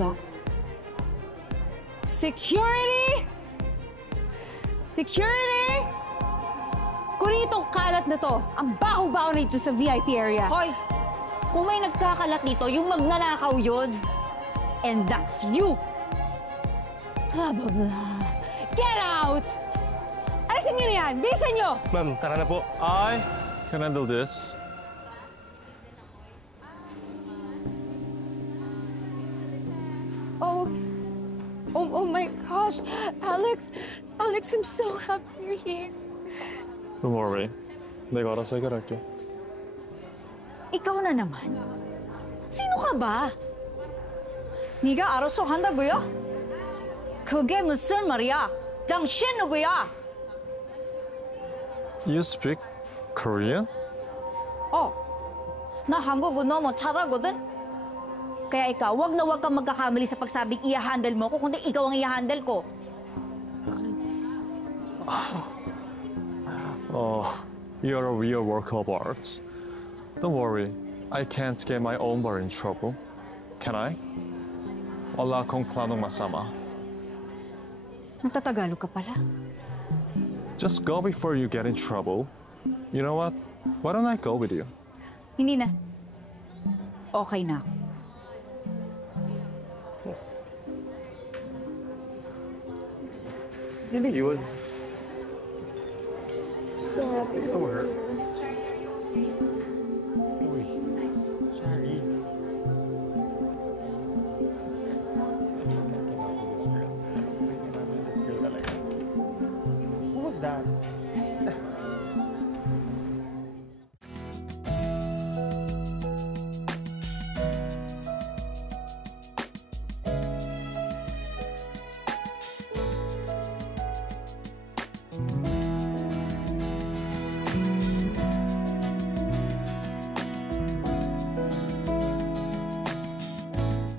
ba? Security! Security! Kunin itong kalat na to. Ang baho-baho na ito sa VIP area. Hoy! Kung may nagkakalat dito, yung magnanakaw yun. And that's you! Blah, blah, blah. Get out! Alisin nyo na yan! Bilisan nyo! Ma'am, tara na po. I can handle this. Oh my gosh! Alex, I'm so happy you're here. Don't worry. 내가 알아서 해결할게. Ikaw na naman. Sino ka ba? 네가 알아서 한다고요? 그게 무슨 말이야? 당신 누구야? You speak Korean? 나 한국어 너무 잘하거든? Kaya ikaw, wag na wag kang magkakamali sa pagsabing i-handle mo ko, kundi ikaw ang i-handle ko. You're a real work of art. Don't worry, I can't get my own bar in trouble. Can I? Wala akong planong masama. Nagtatagalog ka pala. Just go before you get in trouble. You know what? Why don't I go with you? Hindi na. Okay na ako. Hindi yun. So happy. Don't worry.